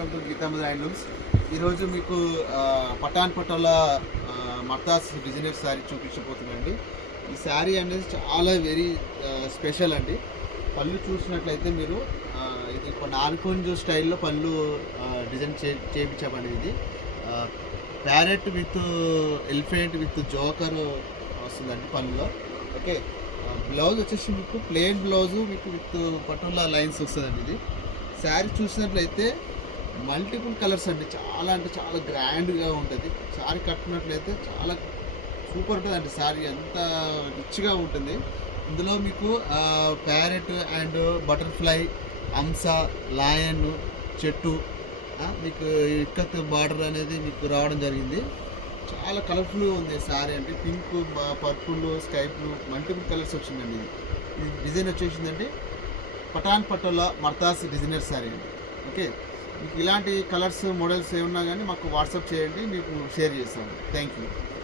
Welcome to గీతామృత handlooms. ఈరోజు మీకు Pathan patola మర్తాస్ designer sari చూపించబోతున్నాండి. ఈ శారీ అనేది చాలా వెరీ స్పెషల్ అండి. పళ్ళు చూసినట్లయితే మీరు ఇది ఒక నాలుకొంజు స్టైల్లో పళ్ళు డిజైన్ చేయించామండి. ఇది parrot with elephant with joker వస్తుందండి పళ్ళులో. ఓకే, బ్లౌజ్ వచ్చేసి మీకు ప్లెయిన్ బ్లౌజు మీకు విత్ పటోలా లైన్స్ వస్తుందండి. ఇది శారీ చూసినట్లయితే మల్టిపుల్ కలర్స్ అండి, చాలా అంటే చాలా గ్రాండ్గా ఉంటుంది. శారీ కట్టుకున్నట్లయితే చాలా సూపర్ ఉంటుంది అండి. శారీ ఎంత రిచ్గా ఉంటుంది. ఇందులో మీకు ప్యారెట్ అండ్ బటర్ఫ్లై, హంస, లయన్, చెట్టు, మీకు ఇక్కత్ బార్డర్ అనేది మీకు రావడం జరిగింది. చాలా కలర్ఫుల్గా ఉంది శారీ అంటే pink, purple, sky blue multiple colours వచ్చిందండి. ఇది డిజైన్ వచ్చేసిందండి పఠాన్ పటోలా మర్తాస్ డిజైనర్ శారీ అండి. ఓకే, మీకు ఇలాంటి కలర్స్ మోడల్స్ ఏమన్నా కానీ మాకు వాట్సాప్ చేయండి, మీకు షేర్ చేస్తాము. Thank you.